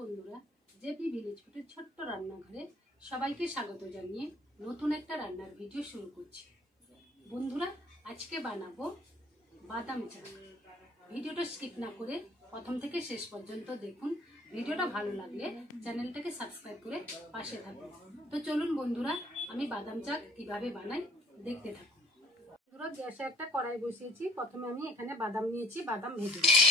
বন্ধুরা, JP village ফুডের ছোট্ট রান্নাঘরে সবাইকে স্বাগত জানিয়ে নতুন একটা রান্নার ভিডিও শুরু করছি। বন্ধুরা, আজকে বানাবো বাদাম চা। ভিডিওটা স্কিপ না করে প্রথম থেকে শেষ পর্যন্ত দেখুন। ভিডিওটা ভালো লাগলে চ্যানেলটাকে সাবস্ক্রাইব করে পাশে থাকুন। তো চলুন বন্ধুরা, আমি বাদাম চা কিভাবে বানাই দেখতে থাকুন। বন্ধুরা, গ্যাসে একটা কড়াই বসিয়েছি। প্রথমে আমি এখানে বাদাম নিয়েছি, বাদাম ভেজে নিচ্ছি।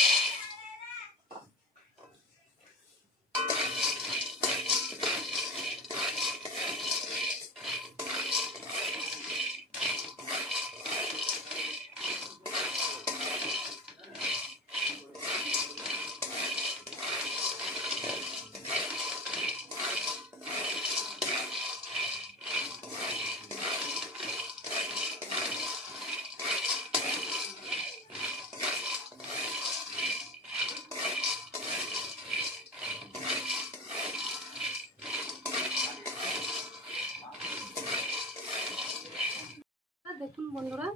দেখুন বন্ধুরা,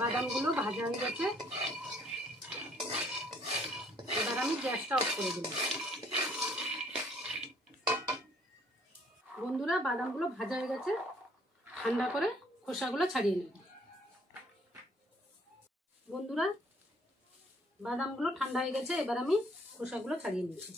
বাদামগুলো ভাজা হয়ে গেছে। এবার আমি গ্যাসটা অফ করে দিলাম। বন্ধুরা, বাদামগুলো ভাজা হয়ে গেছে। ঠান্ডা করে খোসাগুলো ছাড়িয়ে নেব। বন্ধুরা, বাদামগুলো ঠান্ডা হয়ে গেছে। এবার আমি খোসাগুলো ছাড়িয়ে নিচ্ছি।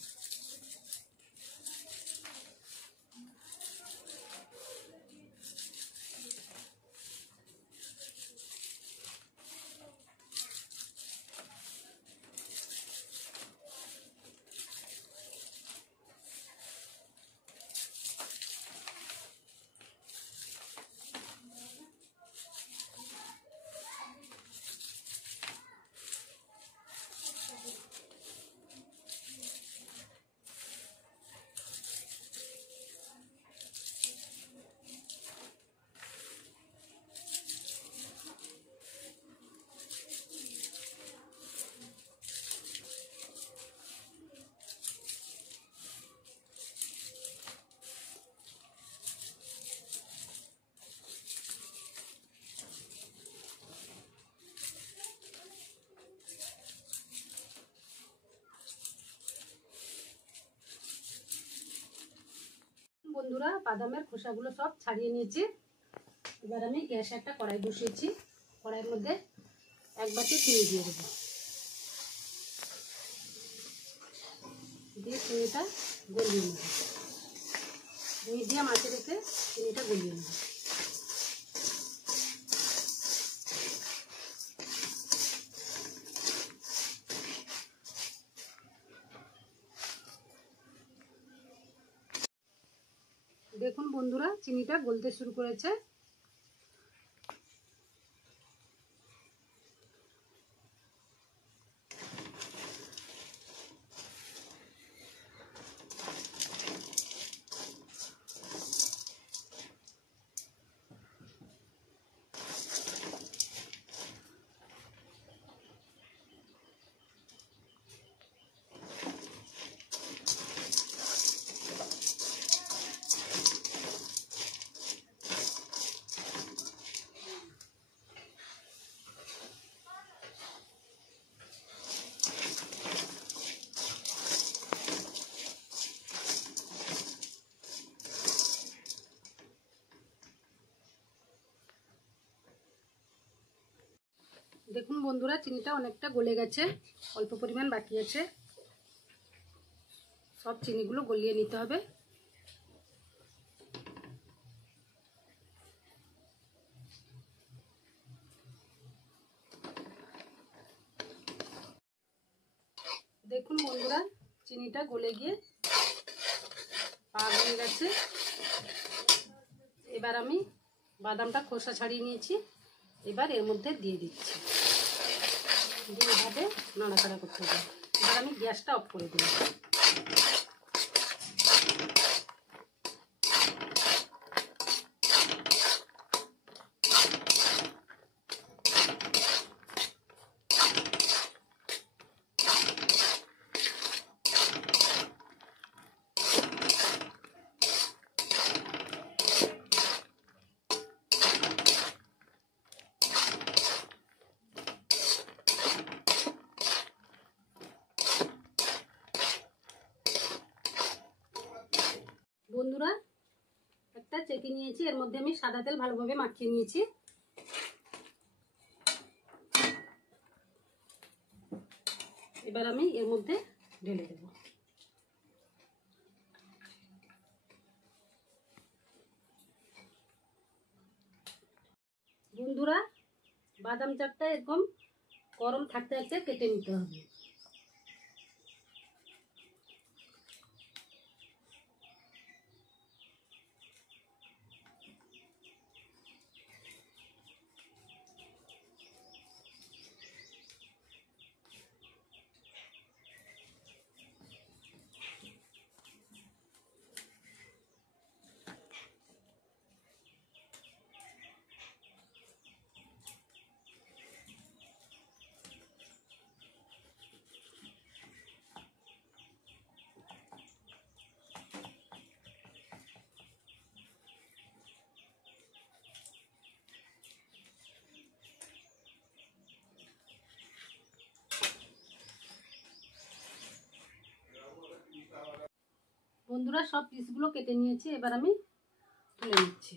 বন্ধুরা, বাদামের খোসাগুলো সব ছাড়িয়ে নিয়েছি। এবার আমি গ্যাসে একটা কড়াই বসিয়েছি। কড়াইয়ের মধ্যে এক বাটি চিনি দিয়ে দেবো। দিয়ে চিনিটা গলিয়ে নেব। মিডিয়াম আঁচে রেখে চিনিটা গলিয়ে নেব। দেখুন বন্ধুরা, চিনিটা গলতে শুরু করেছে। দেখুন বন্ধুরা, চিনিটা অনেকটা গলে গেছে। অল্প পরিমাণ বাকি আছে। সব চিনিগুলো গলিয়ে নিতে হবে। দেখুন বন্ধুরা, চিনিটা গলে গিয়ে পাক হয়ে গেছে। এবার আমি বাদামটা খোসা ছাড়িয়ে নিয়েছি। এবার এর মধ্যে দিয়ে দিচ্ছি। দিয়ে এভাবে নাড়াচাড়া করতে হবে। এবার আমি গ্যাসটা অফ করে দিলাম। বন্ধুরা, একটা চেকে নিয়েছি, এর মধ্যে আমি সাদা তেল ভালোভাবে মাখিয়ে নিয়েছি। এবার আমি এর মধ্যে ঢেলে দেব। বন্ধুরা, বাদাম চাকটা এরকম গরম থাকতে থাকতে কেটে নিতে হবে। বন্ধুরা, সব পিসগুলো কেটে নিয়েছি, এবার আমি তুলে নিচ্ছি।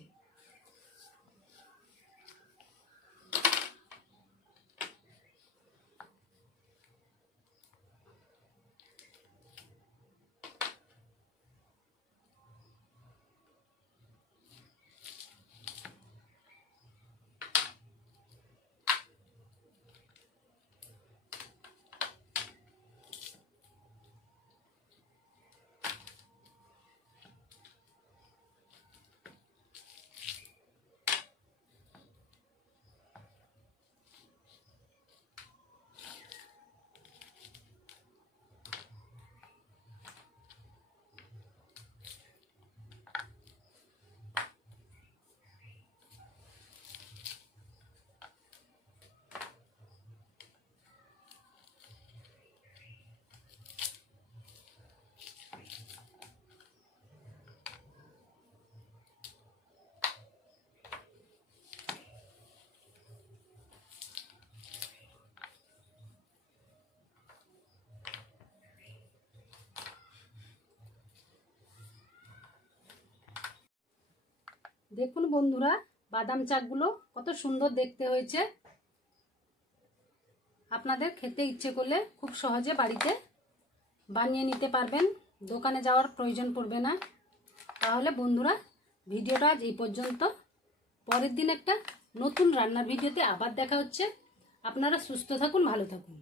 দেখুন বন্ধুরা, বাদাম চাকগুলো কত সুন্দর দেখতে হয়েছে। আপনাদের খেতে ইচ্ছে করলে খুব সহজে বাড়িতে বানিয়ে নিতে পারবেন, দোকানে যাওয়ার প্রয়োজন পড়বে না। তাহলে বন্ধুরা, ভিডিওটা আজ এই পর্যন্ত। পরের দিন একটা নতুন রান্নার ভিডিওতে আবার দেখা হচ্ছে। আপনারা সুস্থ থাকুন, ভালো থাকুন।